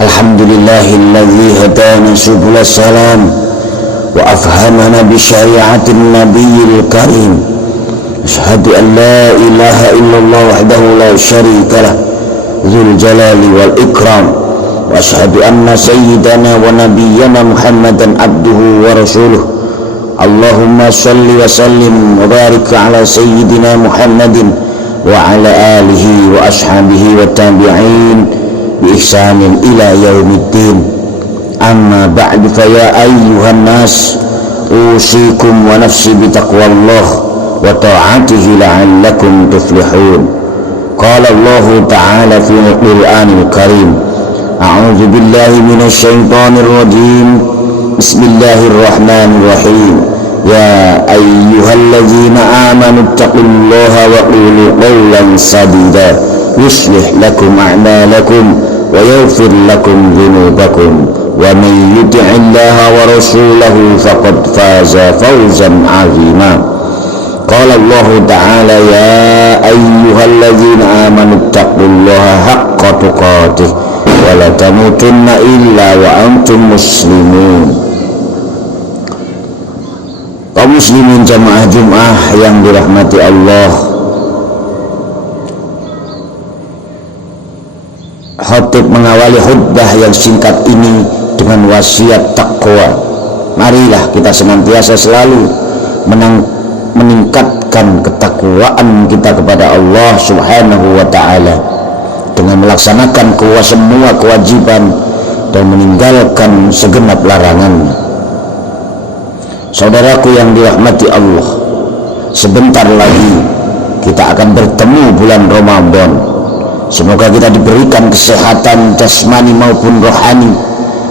Alhamdulillahilladzi hadana subul salam wa afhamana bi syari'atin nabiyil karim. Asyhadu an la ilaha illallah wahdahu la syarika lah dzul jalali wal ikram, wa asyhadu anna sayyidana wa nabiyyana Muhammadan abduhu wa rasuluh. Allahumma salli wa sallim wa barik ala sayyidina Muhammadin wa ala alihi wa ashabihi wa tabi'in bi ihsanin ila yaumiddin. Amma ba'du, fa ya ayyuhan nas usikum wa nafsi bi taqwallah wa ta'atihi la'allakum tuflihun. Qala Allah ta'ala fi al-Qur'anil Karim, a'udzu billahi minasy syaithanir rajim. Bismillahirrahmanirrahim. Ya ayyuhalladzina amanu taqullaha wa qulu qawlan sadida yuslih lakum a'malakum wa yaghfir lakum dhunubakum wa man yuti'illaha wa rasulahu faqad faza fawzan 'azima. Qala Allah ta'ala, ya ayyuhalladzina amanu taqullaha haqqa tuqatih wa la tamutunna illa wa antum muslimun. Kaum muslimin jamaah Jum'ah yang dirahmati Allah, khatib mengawali khutbah yang singkat ini dengan wasiat takwa. Marilah kita senantiasa selalu meningkatkan ketakwaan kita kepada Allah Subhanahu wa ta'ala dengan melaksanakan semua kewajiban dan meninggalkan segenap larangannya. Saudaraku yang dirahmati Allah, sebentar lagi kita akan bertemu bulan Ramadan. Semoga kita diberikan kesehatan jasmani maupun rohani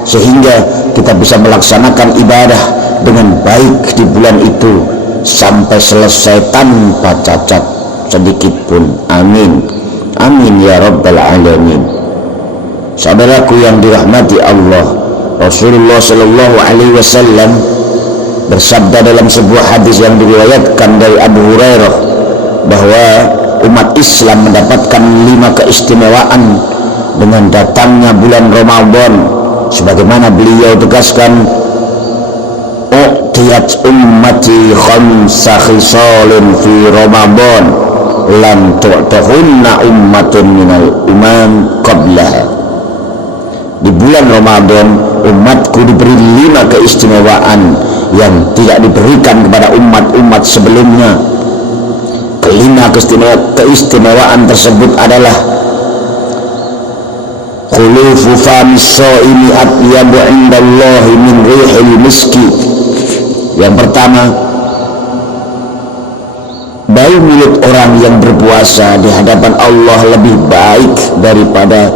sehingga kita bisa melaksanakan ibadah dengan baik di bulan itu sampai selesai tanpa cacat sedikit pun. Amin, amin ya rabbal alamin. Saudaraku yang dirahmati Allah, Rasulullah sallallahu alaihi wasallam bersabda dalam sebuah hadis yang diriwayatkan dari Abu Hurairah bahwa umat Islam mendapatkan 5 keistimewaan dengan datangnya bulan Ramadan, sebagaimana beliau tegaskan, u'tiyat ummati khamsa khisalin fi Ramadan lam tu'tahunna ummatun minal umam qablaha. Di bulan Ramadan umatku diberi 5 keistimewaan yang tidak diberikan kepada umat-umat sebelumnya. Kelima keistimewaan tersebut adalah khulufu famis shaimi atyabu indallahi min rihil miski. Yang pertama, bau mulut orang yang berpuasa di hadapan Allah lebih baik daripada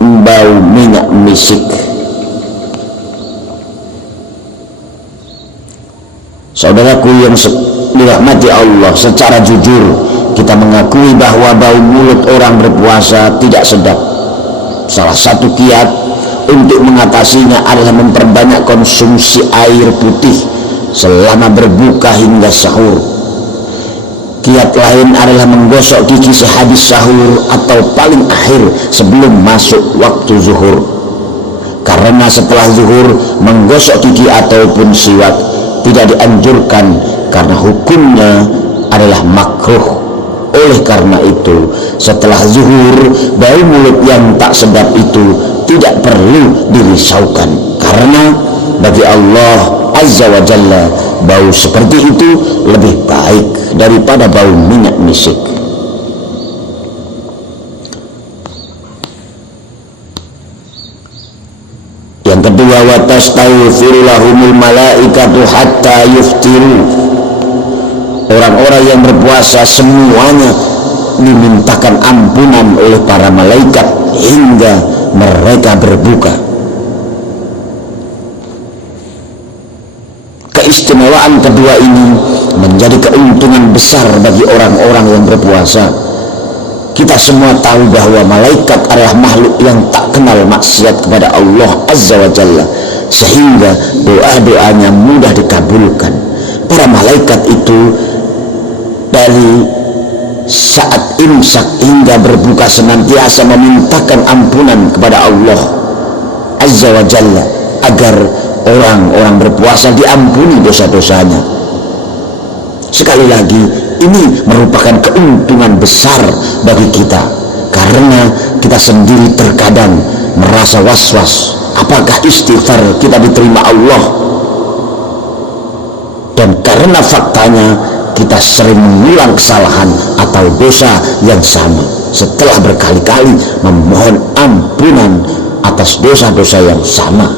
bau minyak misik. Saudaraku yang dirahmati Allah, secara jujur kita mengakui bahwa bau mulut orang berpuasa tidak sedap. Salah satu kiat untuk mengatasinya adalah memperbanyak konsumsi air putih selama berbuka hingga sahur. Kiat lain adalah menggosok gigi sehabis sahur atau paling akhir sebelum masuk waktu zuhur. Karena setelah zuhur menggosok gigi ataupun siwak tidak dianjurkan karena hukumnya adalah makruh. Oleh karena itu, setelah zuhur bau mulut yang tak sedap itu tidak perlu dirisaukan, karena bagi Allah Azza wa Jalla bau seperti itu lebih baik daripada bau minyak misik. Yang kedua, wa tastaghfiru lahumul malaikatu hatta yuftiru. Orang-orang yang berpuasa semuanya dimintakan ampunan oleh para malaikat hingga mereka berbuka. Keistimewaan kedua ini menjadi keuntungan besar bagi orang-orang yang berpuasa. Kita semua tahu bahwa malaikat adalah makhluk yang tak kenal maksiat kepada Allah Azza wa Jalla, sehingga doa-doanya mudah dikabulkan. Para malaikat itu dari saat ini imsak hingga berbuka senantiasa memintakan ampunan kepada Allah Azza wa Jalla, agar orang-orang berpuasa diampuni dosa-dosanya. Sekali lagi, ini merupakan keuntungan besar bagi kita, karena kita sendiri terkadang merasa was-was apakah istighfar kita diterima Allah, dan karena faktanya kita sering mengulang kesalahan atau dosa yang sama setelah berkali-kali memohon ampunan atas dosa-dosa yang sama.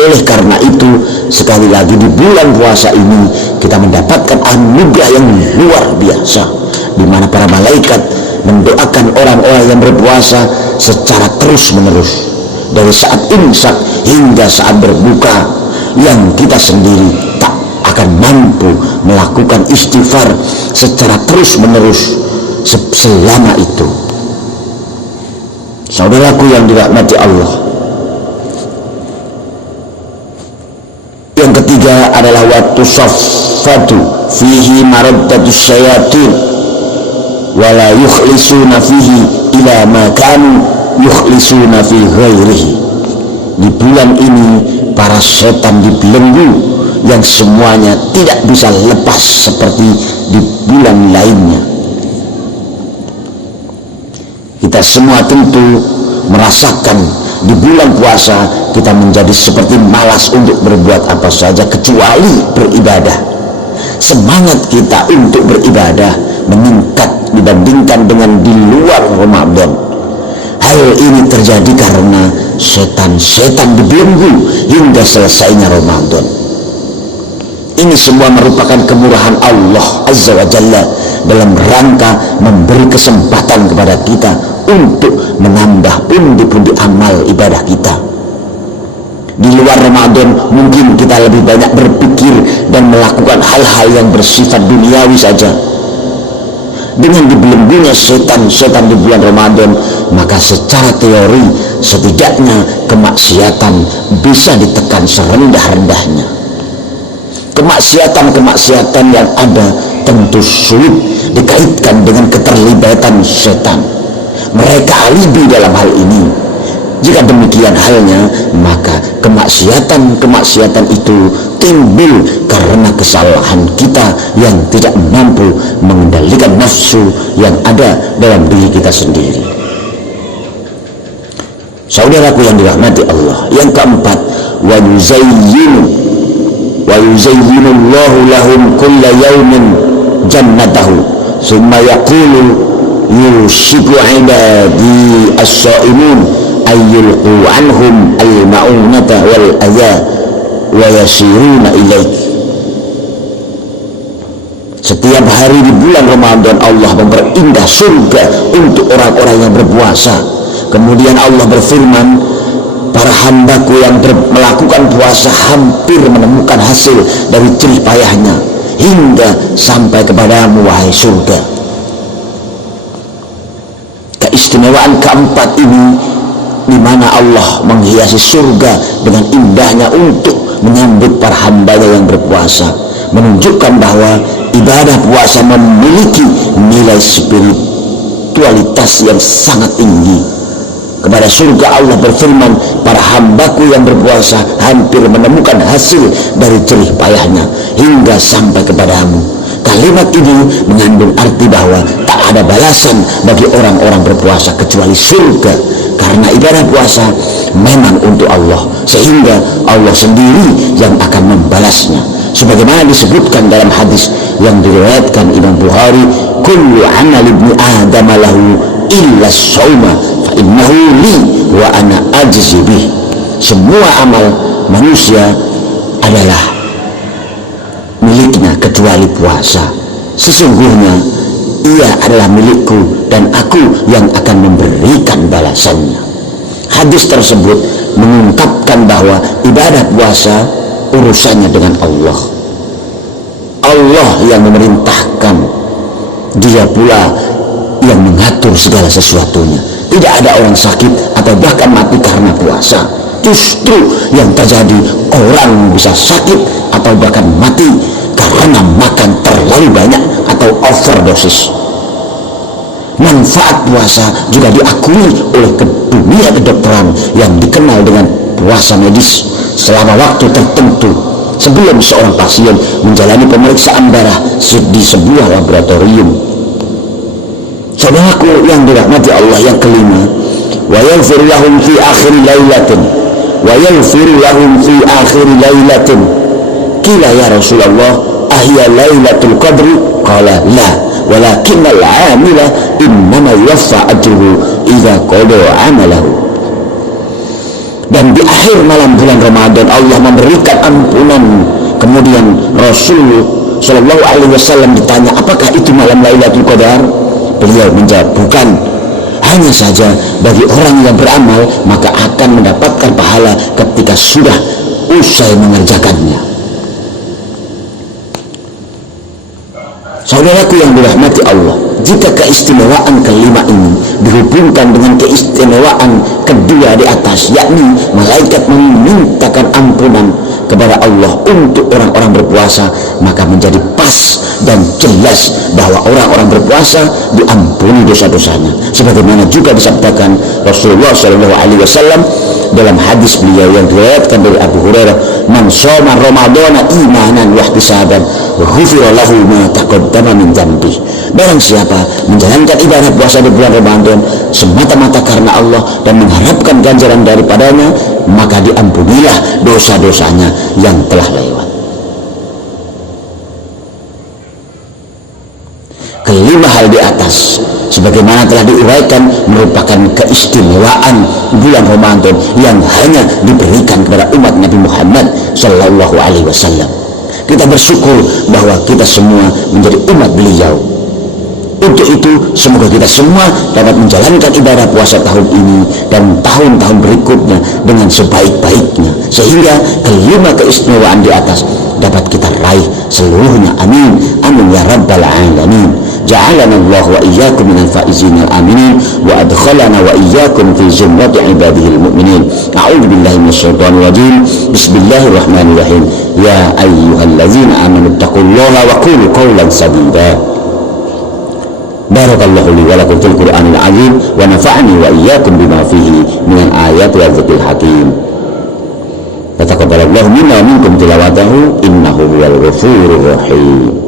Oleh karena itu, sekali lagi di bulan puasa ini kita mendapatkan anugerah yang luar biasa, di mana para malaikat mendoakan orang-orang yang berpuasa secara terus-menerus, dari saat imsak hingga saat berbuka, yang kita sendiri tak akan mampu melakukan istighfar secara terus-menerus selama itu. Saudaraku yang dirahmati Allah, yang ketiga adalah waktu saffatu fihi maraddatus syayatin wala yukhlisuna fihi ila ma kanu yukhlisuna fi ghairihi. Di bulan ini para setan dibelenggu yang semuanya tidak bisa lepas seperti di bulan lainnya. Kita semua tentu merasakan di bulan puasa kita menjadi seperti malas untuk berbuat apa saja kecuali beribadah. Semangat kita untuk beribadah meningkat dibandingkan dengan di luar Ramadan. Hal ini terjadi karena setan-setan dibelenggu hingga selesainya Ramadan. Ini semua merupakan kemurahan Allah Azza wa Jalla dalam rangka memberi kesempatan kepada kita untuk menambah pundi-pundi amal ibadah kita. Di luar Ramadan mungkin kita lebih banyak berpikir dan melakukan hal-hal yang bersifat duniawi saja. Dengan dibelenggunya setan-setan di bulan Ramadan, maka secara teori setidaknya kemaksiatan bisa ditekan serendah-rendahnya. Kemaksiatan-kemaksiatan yang ada tentu sulit dikaitkan dengan keterlibatan setan. Mereka alibi dalam hal ini. Jika demikian halnya, maka kemaksiatan-kemaksiatan itu timbul karena kesalahan kita yang tidak mampu mengendalikan nafsu yang ada dalam diri kita sendiri. Saudaraku yang dirahmati Allah, yang keempat, wa yuzayyinullahu lahum kulla yawmin jannatahu summa yaqulu yushiku ibadi as-sa'imun ayyulqu anhum al-ma'unata wal adha wa yasiruna ilaik. Setiap hari di bulan Ramadan Allah memperindah surga untuk orang-orang yang berpuasa. Kemudian Allah berfirman, para hambaku yang melakukan puasa hampir menemukan hasil dari jerih payahnya hingga sampai kepadamu wahai surga. Keistimewaan keempat ini, di mana Allah menghiasi surga dengan indahnya untuk menyambut para hambanya yang berpuasa, menunjukkan bahwa ibadah puasa memiliki nilai spiritualitas yang sangat tinggi. Kepada surga Allah berfirman, para hambaku yang berpuasa hampir menemukan hasil dari jerih payahnya hingga sampai kepadamu. Kalimat ini mengandung arti bahwa tak ada balasan bagi orang-orang berpuasa kecuali surga, karena ibadah puasa memang untuk Allah, sehingga Allah sendiri yang akan membalasnya. Sebagaimana disebutkan dalam hadis yang diriwayatkan Imam Bukhari, kullu amal ibni adam lahu illa shauma fa innahu li wa ana ajzi bih. Semua amal manusia adalah miliknya kecuali puasa. Sesungguhnya ia adalah milikku dan aku yang akan memberikan balasannya. Hadis tersebut mengungkapkan bahwa ibadah puasa urusannya dengan Allah. Allah yang memerintahkan, Dia pula yang mengatur segala sesuatunya. Tidak ada orang sakit atau bahkan mati karena puasa. Justru yang terjadi, orang bisa sakit atau bahkan mati karena makan terlalu banyak atau overdosis. Manfaat puasa juga diakui oleh dunia kedokteran yang dikenal dengan puasa medis selama waktu tertentu sebelum seorang pasien menjalani pemeriksaan darah di sebuah laboratorium. Saudaraku yang dirahmati Allah, yang kelima, wa yaghfir lahum fi akhir lailatin, wa yaghfir lahum fi akhir lailatin. Qila ya Rasulullah, ahya lailatul qadri? Qala la, walakinnal 'amila innama yuwaffa ajruhu idza qada 'amalahu. Dan di akhir malam bulan Ramadan Allah memberikan ampunan. Kemudian Rasul Shallallahu Alaihi Wasallam ditanya, apakah itu malam Lailatul Qadar? Beliau menjawab, bukan. Hanya saja bagi orang yang beramal maka akan mendapatkan pahala ketika sudah usai mengerjakannya. Saudaraku yang dirahmati Allah, jika keistimewaan kelima ini dihubungkan dengan keistimewaan kedua di atas, yakni malaikat memintakan ampunan kepada Allah untuk orang-orang berpuasa, maka menjadi pas dan jelas bahwa orang-orang berpuasa diampuni dosa-dosanya, sebagaimana juga disabdakan Rasulullah SAW dalam hadis beliau yang diriwayatkan dari Abu Hurairah, man shoma ramadhana imanan wa ihtisaban ghufira lahu ma taqaddama min dzambi. Barang siapa menjalankan ibadah puasa di bulan Ramadan semata-mata karena Allah dan mengharapkan ganjaran daripadanya, maka diampunilah dosa-dosanya yang telah lewat. Kelima hal di atas sebagaimana telah diuraikan merupakan keistimewaan bulan Ramadan yang hanya diberikan kepada umat Nabi Muhammad Sallallahu Alaihi Wasallam. Kita bersyukur bahwa kita semua menjadi umat beliau. Untuk itu semoga kita semua dapat menjalankan ibadah puasa tahun ini dan tahun-tahun berikutnya dengan sebaik-baiknya, sehingga kelima keistimewaan di atas dapat kita raih seluruhnya. Amin, amin ya rabbal alamin. Ja'alana Allah wa iyyakum minal faizin al-aminin wa adkhalana wa iyyakum fi zumrati ibadihil mu'minin. A'udzu billahi minasyaitonir rajim. Bismillahirrahmanirrahim. Ya ayyuhallazina amanu taqullaha wa qulu qawlan sadida. Barakallahu li wa lakum fil Qur'anil azim wa nafa'ani wa iyyakum bima fihi minal ayati wa dzikril hakim. Taqabbalallahu minna wa minkum tilawatahu innahu huwal ghafurur rahim.